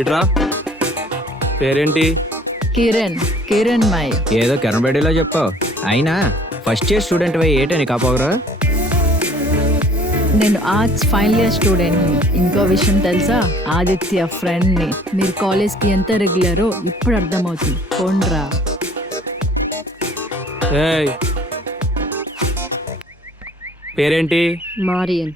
ఇట్రా. పేరేంటి? కిరణ్. కిరణ్ మై. ఏదో కిరణ్ బేడీలో చెప్పావు. అయినా ఫస్ట్ ఇయర్ స్టూడెంట్ ఏంటని కాపోగరా? నేను ఆర్ట్స్ ఫైనల్ ఇయర్ స్టూడెంట్ని. ఇంకో విషయం తెలుసా, ఆదిత్య ఫ్రెండ్ని. మీరు కాలేజ్కి ఎంత రెగ్యులరో ఇప్పుడు అర్థమవుతుంది. పోండ్రా. ఏయ్, పేరేంటి? మారియన్.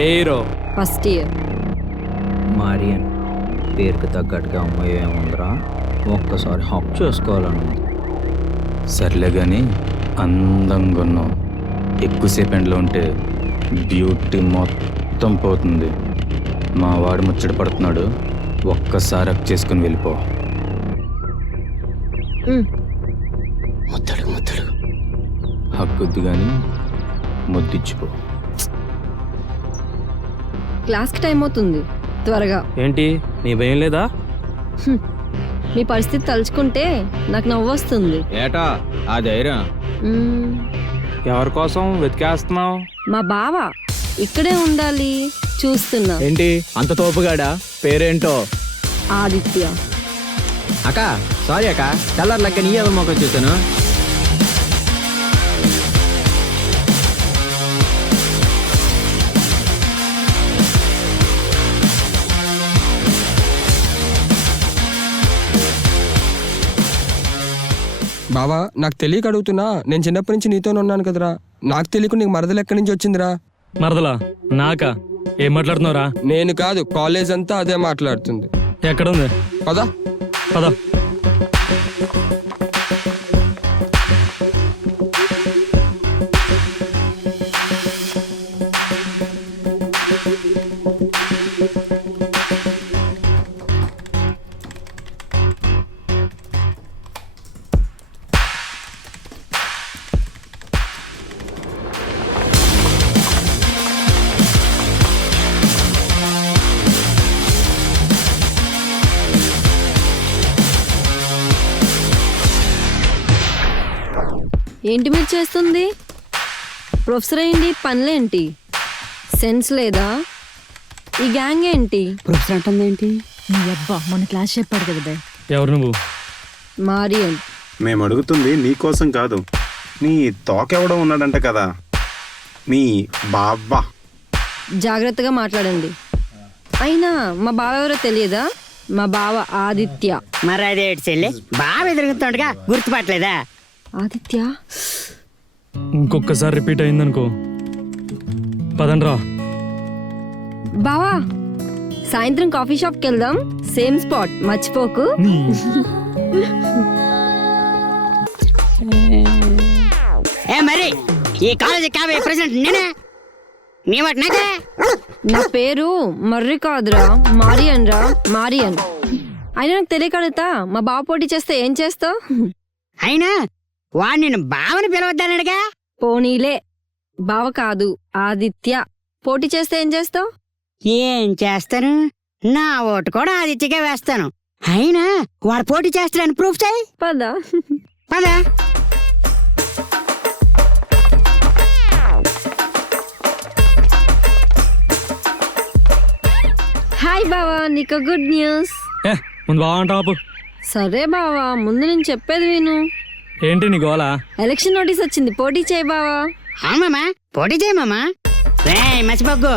ఏ హీరో? First year. మారియన్ పేరుకి తగ్గట్టుగా అమ్మాయి ఏముందిరా, ఒక్కసారి హక్ చేసుకోవాలను. సర్లే కానీ అందంగా ఉన్నావు. ఎక్కువసేపు ఎండలో ఉంటే బ్యూటీ మొత్తం పోతుంది. మా వాడు ముచ్చట పడుతున్నాడు, ఒక్కసారి హక్ చేసుకుని వెళ్ళిపో. ముద్దడు ముద్దడు హక్కుద్ది కానీ ముద్దిచ్చిపో. క్లాస్కి టైం అవుతుంది, త్వరగా. ఏంటి నీ భయం లేదా? మీ పరిస్థితి తలుచుకుంటే నాకు నవ్వు వస్తుంది. ఏటా ఆ ధైర్యం? ఎవరి కోసం వెతికేస్తున్నావు? మా బావ ఇక్కడే ఉండాలి, చూస్తున్నా. ఏంటి అంత తోపుగాడా? పేరేంటో? ఆదిత్య. అక్క సారీ అక్క, తెల్లారు లెక్క నీ ఏదో మొక్క చూసాను. బావా నాకు తెలియక అడుగుతున్నా, నేను చిన్నప్పటి నుంచి నీతోనే ఉన్నాను కదరా. నాకు తెలియక నీకు మరదలు ఎక్కడి నుంచి వచ్చిందిరా? మరదలా? నాకా? ఏం మాట్లాడుతున్నావురా? నేను కాదు, కాలేజ్ అంతా అదే మాట్లాడుతుంది. ఎక్కడుంది? పదా పద. ఏంటి మీరు చేస్తుంది? ప్రొఫెసర్ అయింది, పనులేంటి? సెన్స్ లేదా? ఈ గ్యాంగ్ ఏంటి? ప్రొఫెసర్ అంటుందేంటి? నీ అబ్బా మన క్లాస్ చెప్పాడు కదా బే. ఎవరు నువ్వు? మారియన్. మేము అడుగుతుంది నీకోసం కాదు, నీ తోకెవడో ఉన్నాడంట కదా, మీ బావా. జాగ్రత్తగా మాట్లాడండి. అయినా మా బావ ఎవరో తెలియదా? మా బావ ఆదిత్య. మరి అదేటి చెల్లి బాగా ఎదురుగుతుండగా గుర్తుపట్టలేదా? ఆదిత్య. ఇంకొకసారి రిపీట్ అయిందనుకో పదండ్రా. బావా సాయంత్రం కాఫీ షాప్కి వెళ్దాం, సేమ్ స్పాట్, మర్చిపోకు. ఏ మరి ఈ కాలేజీ కాబోయే ప్రెసిడెంట్ నేనే. నీ వాటి నాకే. నా పేరు మర్రి కాదురా, మారియన్ రా, మారియన్. అయినా నాకు తెలియకడుగుతా, మా బావ పోటీ చేస్తే ఏం చేస్తావు? అయినా వాడు నిన్ను బావని పిలవద్దన్నాడుగా. పోనీలే, బావ కాదు ఆదిత్య. పోటీ చేస్తే ఏం చేస్తావు? ఏం చేస్తాను, నా ఓటు కూడా ఆదిత్యగా వేస్తాను. అయినా వాడు పోటీ చేస్తాడని ప్రూఫ్ చేయి. పద. పదా. హాయ్ బావా, నీకు గుడ్ న్యూస్. ముందు బాగుంటావు. సరే బావా, ముందు నేను చెప్పేది విను. ఏంటి నీ గోలా? ఎలక్షన్ నోటీస్ వచ్చింది, పోటీ చేయి బావా. అవునమ్మా, పోటీ చేయమమ్మా. రే మసిబొగ్గు,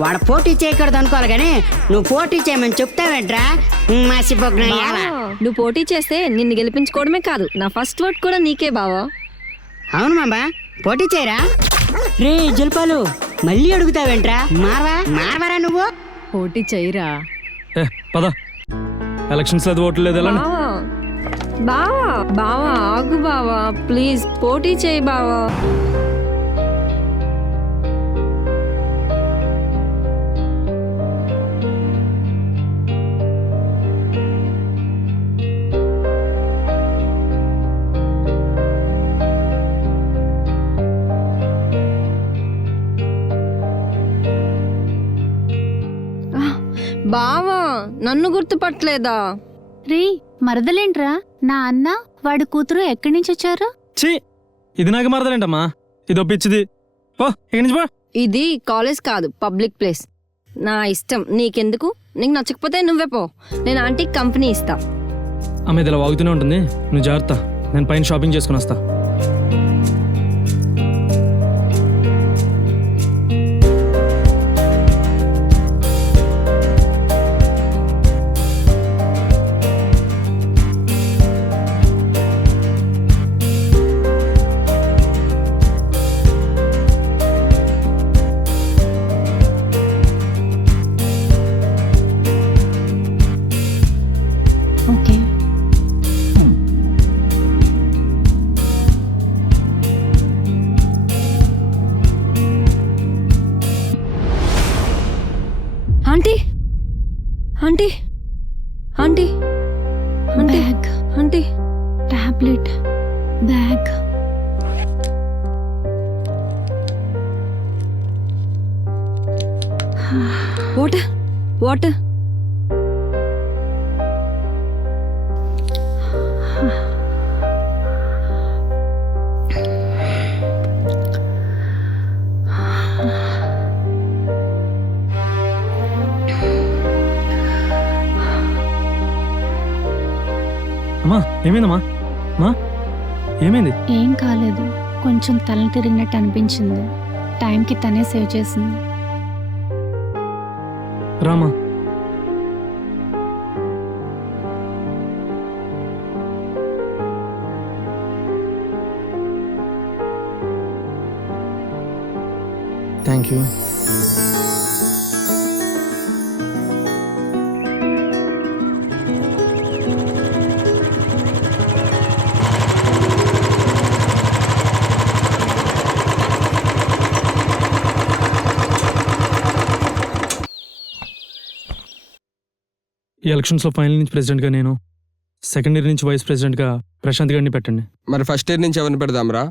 వాడు పోటీ చేయకూడదు అనుకోవాలి కానీ నువ్వు పోటీ చేయమని చెప్తావేంట్రా మసిబొగ్గు? నువ్వు పోటీ చేస్తే నిన్ను గెలిపించుకోవడమే కాదు, నా ఫస్ట్ ఓట్ కూడా నీకే బావా. అవును మామా, పోటీ చేయరా. రే జల్పాలు, మళ్ళీ అడుగుతావేంట్రా? మార్వరా నువ్వు? పోటీ చెయ్యరా. పద. ఎలక్షన్స్ లేదు, ఓట్లు లేదు. ఎలా? బావా బావా బావా ఆగు బావా, ప్లీజ్ పోటీ చేయి బావా. బావా నన్ను గుర్తుపట్టలేదా? రే మరదలేంట్రా, నా అన్న వాడి కూతురు ఎక్కడి నుంచి వచ్చారు? ఛీ, ఇది నాకు మరదలేంటమ్మా, ఇది ఒప్పించింది. పో ఇక్కడి నుంచి పో. ఇది కాలేజ్ కాదు, పబ్లిక్ ప్లేస్. నా ఇష్టం, నీకెందుకు? నీకు నచ్చకపోతే నువ్వే పో, నేను ఆంటీకి కంపెనీ ఇస్తా. ఆమె ఇది ఇలా వాగుతూనే ఉంటుంది, నువ్వు జాగ్రత్త. నేను పైన షాపింగ్ చేసుకుని వస్తా. Okay. Aunty aunty aunty aunty bag, aunty tablet, bag. Water water. అమ్మా ఏమైందమ్మా? అమ్మా ఏమైంది? ఏం కాలేదు, కొంచెం తల తిరిగినట్టు అనిపించింది. టైంకి తనే సేవ్ చేసింది. రామా. Thank you. ఈ ఎలక్షన్స్లో ఫైనల్ నుంచి ప్రెసిడెంట్గా నేను, సెకండ్ ఇయర్ నుంచి వైస్ ప్రెసిడెంట్గా ప్రశాంత్ గారిని పెట్టండి. మరి ఫస్ట్ ఇయర్ నుంచి ఎవరిని పెడదాంరా?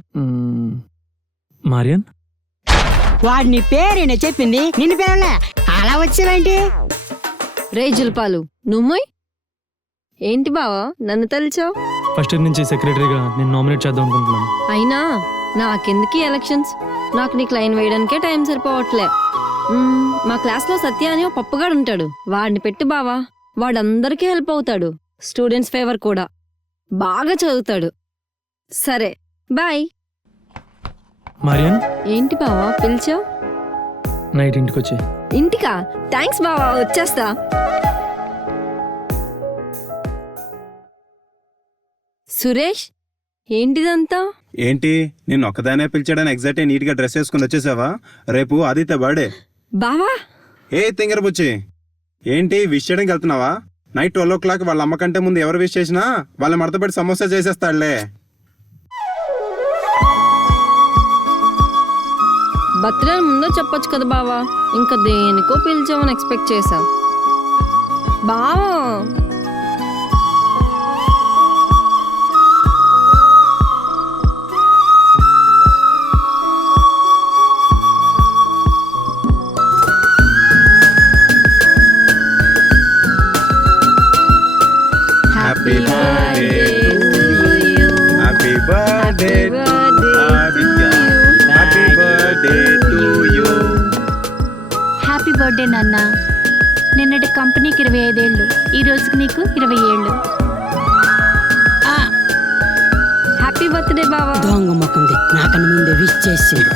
మారియన్. వాడు నీ పేరేనే చెప్పింది, నిన్ను పేరులే. అలా వచ్చావేంటి? రే జుల్పాలు, నువ్వు ఏంటి బావా నన్ను తలిచావు? ఫస్ట్ ఇయర్ నుంచి సెక్రటరీగా నేను నామినేట్ చేద్దాం అనుకుంటున్నాను. అయినా నాకెందుకు ఎలక్షన్స్? నాకు నీకు లైన్ వేయడానికే టైం సరిపోవట్లే. మా క్లాస్లో సత్య అని ఓ పప్పుగాడు ఉంటాడు, వాడిని పెట్టు బావా. వాడందరికీ హెల్ప్ అవుతాడు, స్టూడెంట్స్ ఫేవర్ కూడా, బాగా చదువుతాడు. సరే బాయ్. మారియన్, ఏంటి బావా పిలిచావు? నైట్ ఇంటికి వచ్చి. ఇంటికా? థ్యాంక్స్ బావా, వచ్చేస్తా. సురేష్, ఏంటిదంతా? ఏంటి నిన్ను ఒక్కదానే పిలిచాడని ఎగ్జాక్ట్ నీట్ గా డ్రెస్ వేసుకుని వచ్చేసావా? రేపు ఆదిత్య బర్త్డే. బావా ఏ తింగరబుచ్చి, ఏంటి విష్ చేయడానికి వెళ్తున్నావా? నైట్ 12 o'clock వాళ్ళ అమ్మ కంటే ముందు ఎవరు విష్ చేసినా వాళ్ళ మడతపెట్టి సమోసా చేసేస్తాడులే. బర్త్డే ముందో చెప్పొచ్చు కదా బావా, ఇంకా దేనికో పిలిచామని ఎక్స్పెక్ట్ చేశా. బావా happy birthday happy birthday Aditya, happy birthday to you. Happy birthday నాన్న. నిన్నటి కంపెనీకి 25 ఏళ్ళు, ఈ రోజుకి నీకు 20 ఏళ్ళు. హ్యాపీ బర్త్డే బావా. దొంగ ముఖంది, నాకన్నా ముందే విష్ చేసిండు.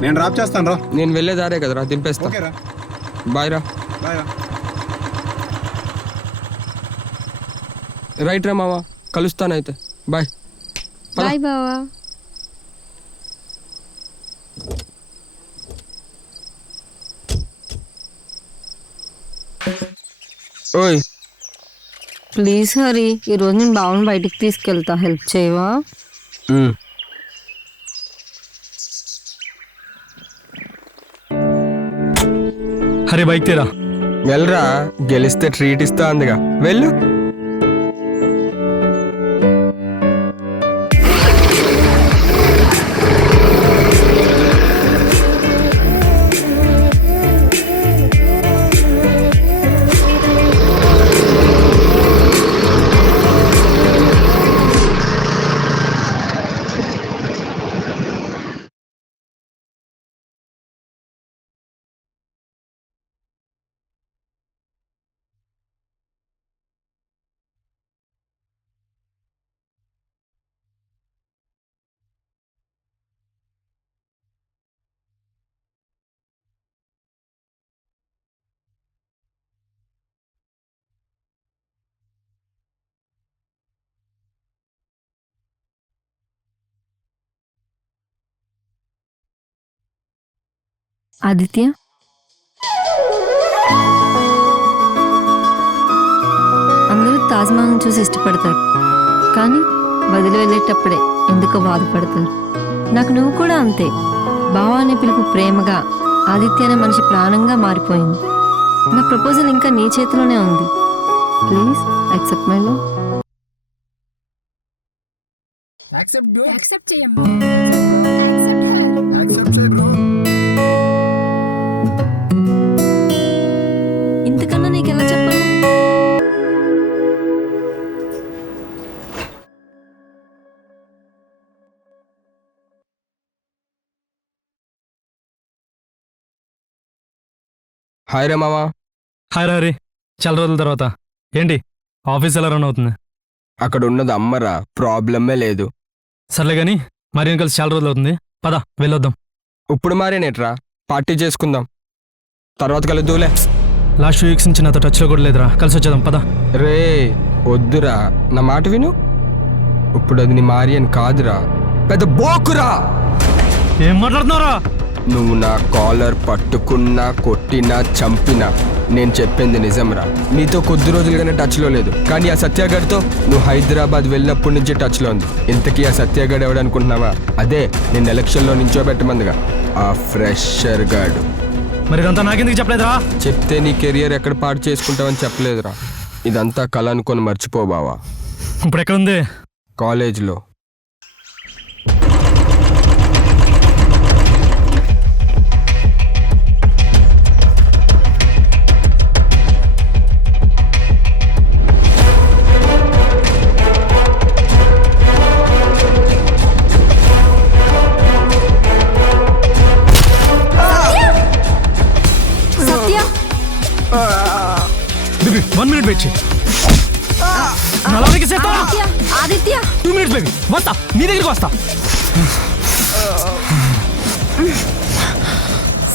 నేను డ్రాప్ చేస్తాను రా. నేను వెళ్ళేదారే కదరా, దింపేస్తా. ఓకేరా, బాయ్ రా. బాయ్ రా. రైట్ రా మావా, కలుస్తానైతే. బాయ్. బాయ్ బావా. ఓయ్ ప్లీజ్ హరి, ఈరోజు నేను బావని బయటికి తీసుకెళ్తా, హెల్ప్ చేయవా? బైక్ తీరా. వెళ్ళరా, గెలిస్తే ట్రీట్ ఇస్తా అందుగా, వెళ్ళు. ఆదిత్య, అందరూ తాజ్మహల్ని చూసి ఇష్టపడతారు, కానీ వదిలి వెళ్ళేటప్పుడే ఎందుకో బాధపడతారు. నాకు నువ్వు కూడా అంతే. బావా అనే పిలుపు ప్రేమగా, ఆదిత్య అనే మనిషి ప్రాణంగా మారిపోయింది. నా ప్రపోజల్ ఇంకా నీ చేతిలోనే ఉంది. Please accept my love. ఇంతకన్నా నీకు ఎలా చెప్పాలి? హాయ్ రే మామా. హాయ్ హరి, చాలా రోజుల తర్వాత. ఏంటి ఆఫీస్ ఎలా రన్ అవుతుంది? అక్కడ ఉన్నది అమ్మరా, ప్రాబ్లమే లేదు. సర్లే కానీ మరి కలిసి చాలా రోజులు అవుతుంది, పద వెళ్ళొద్దాం. ఇప్పుడు మారేనేట్రా, పార్టీ చేసుకుందాం, తర్వాత కలుద్దులే. లాస్ట్ 2 వీక్స్ నుంచి నాతో టచ్లో కూడా లేదురా, కలిసి వచ్చేద్దాం పద. రే వద్దురా, నా మాట విను. ఇప్పుడు అది నీ మారియన్ కాదురా, పెద్ద బోకురా. ఏం మాట్లాడుతున్నారా? నువ్వు నా కాలర్ పట్టుకున్నా, కొట్టినా, చంపినా నేను చెప్పింది నిజంరా. నీతో కొద్ది రోజులుగానే టచ్లో లేదు, కానీ ఆ సత్యాగడ్తో నువ్వు హైదరాబాద్ వెళ్ళినప్పటి నుంచి టచ్లో ఉంది. ఇంతకీ ఆ సత్యాగడ్ ఎవడనుకుంటున్నావా? అదే నేను ఎలక్షన్లో నించోబెట్టమందిగా, ఆ ఫ్రెషర్ గాడు. మరి ఇదంతా నాకెందుకు చెప్పలేదురా? చెప్తే నీ కెరియర్ ఎక్కడ పాడు చేసుకుంటావని చెప్పలేదురా. ఇదంతా కళ అనుకొని మర్చిపో బావా. ఇప్పుడు ఎక్కడుంది? కాలేజ్లో. సత్య, 1 minute వెయిట్ చేయి. ఆదిత్య, ఆదిత్య, 2 minutes బేబీ, వస్తా, నీ దగ్గరికి వస్తా.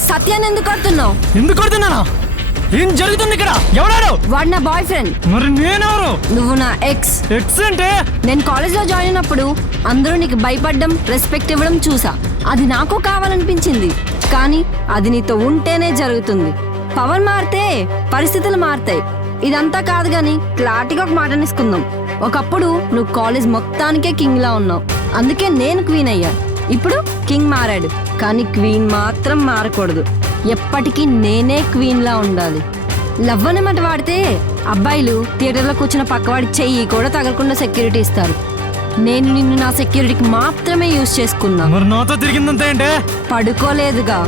సత్యాన్ని ఎందుకు కొడుతున్నావు? ఎందుకు కొడుతున్నానా? ఏం జరుగుతుంది ఇక్కడ? ఎవడాడు? వాడు నా బాయ్ ఫ్రెండ్. మరి నేనెవరు? నువ్వు నా ఎక్స్. ఎక్స్ అంటే? నేను కాలేజ్లో జాయిన్ అయినప్పుడు అందరూ నీకు భయపడడం, రెస్పెక్ట్ ఇవ్వడం చూసా. అది నాకు కావాలనిపించింది, కానీ అది నీతో ఉంటేనే జరుగుతుంది. పవన్ మారితే పరిస్థితులు మారుతాయి. ఇదంతా కాదు గాని క్లారిటీగా ఒక మాట అనేసుకుందాం. ఒకప్పుడు నువ్వు కాలేజ్ మొత్తానికే కింగ్ లా ఉన్నావు, అందుకే నేను క్వీన్ అయ్యా. ఇప్పుడు కింగ్ మారాడు, కానీ క్వీన్ మాత్రం మారకూడదు. ఎప్పటికీ నేనే క్వీన్ లా ఉండాలి. లవ్ అనే మాట వాడితే అబ్బాయిలు థియేటర్లో కూర్చున్న పక్కవాడి చెయ్యి కూడా తగలకుండా సెక్యూరిటీ ఇస్తారు. నేను నిన్ను నా సెక్యూరిటీకి మాత్రమే యూజ్ చేసుకున్నా. మరి నాతో తిరిగిందంతా ఏంటే? పడుకోలేదుగా.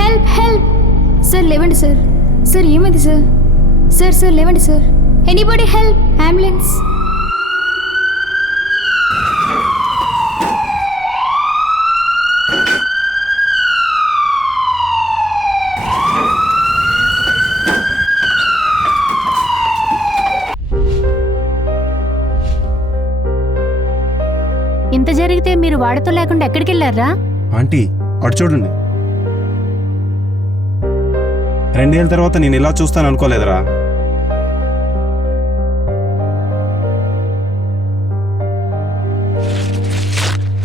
హెల్ప్ హెల్ప్ సార్, లేవండి సార్. సార్ ఏమైంది సార్? సార్ సార్ లేవండి సార్. Anybody help, ambulance. ఇంత జరిగితే మీరు వాడితో లేకుండా ఎక్కడికి వెళ్ళారా? ఆంటీ అటు చూడండి. 2 ఏళ్ళ తర్వాత నేను ఇలా చూస్తాను అనుకోలేదురా.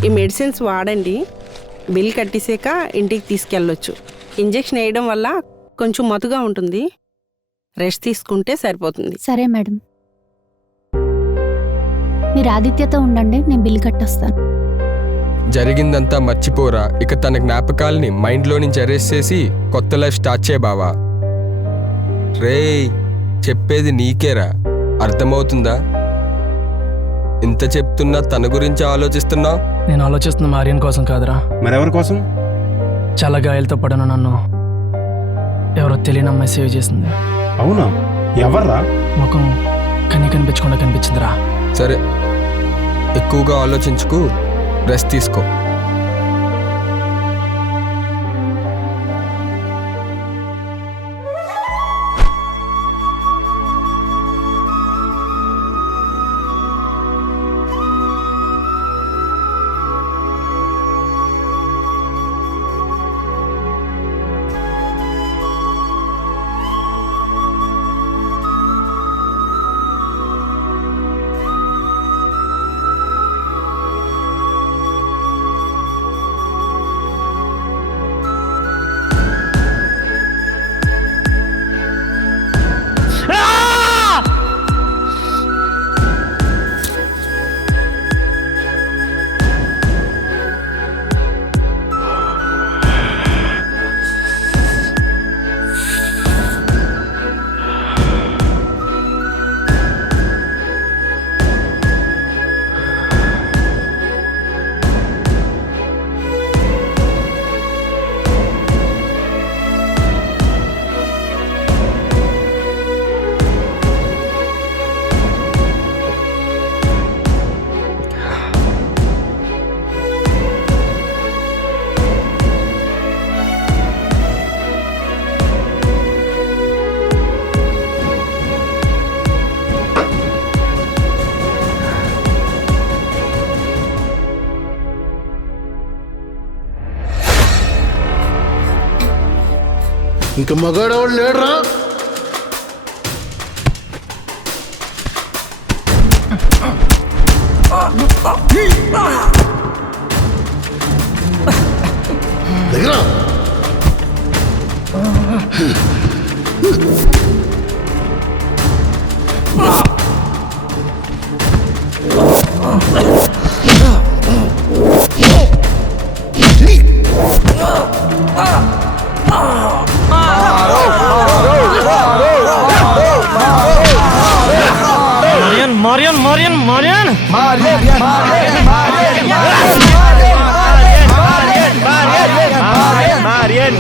ఈ మెడిసిన్స్ వాడండి, బిల్ కట్టేసాక ఇంటికి తీసుకెళ్ళొచ్చు. ఇంజెక్షన్ వేయడం వల్ల కొంచెం మతుగా ఉంటుంది, రెస్ట్ తీసుకుంటే సరిపోతుంది. సరే మేడం, మీరు ఆదిత్యతో ఉండండి, నేను బిల్ కట్టొస్తాను. జరిగిందంతా మర్చిపోరా. ఇక తన జ్ఞాపకాల్ని మైండ్లో నుంచి అరెస్ట్ చేసి కొత్త లైఫ్ స్టార్ట్ చేయ బావా. రేయ్, చెప్పేది నీకేరా, అర్థమవుతుందా? ఇంత చెప్తున్నా తన గురించి ఆలోచిస్తున్నావు. నేను ఆలోచిస్తున్న ఆర్యన్ కోసం కాదురా, మరెవరి కోసం? చాలా గాయాలతో పడిన నన్ను ఎవరో తెలియని అమ్మాయి సేవ్ చేసింది. అవునా? ఎవర్రా? ముఖం కనిపించకుండా కనిపించిందిరా. సరే, ఎక్కువగా ఆలోచించుకు, రెస్ట్ తీసుకో. ఇంక మగాడవాడు లేడరా? దగ్గర Marian, Marian, Marian, Marian.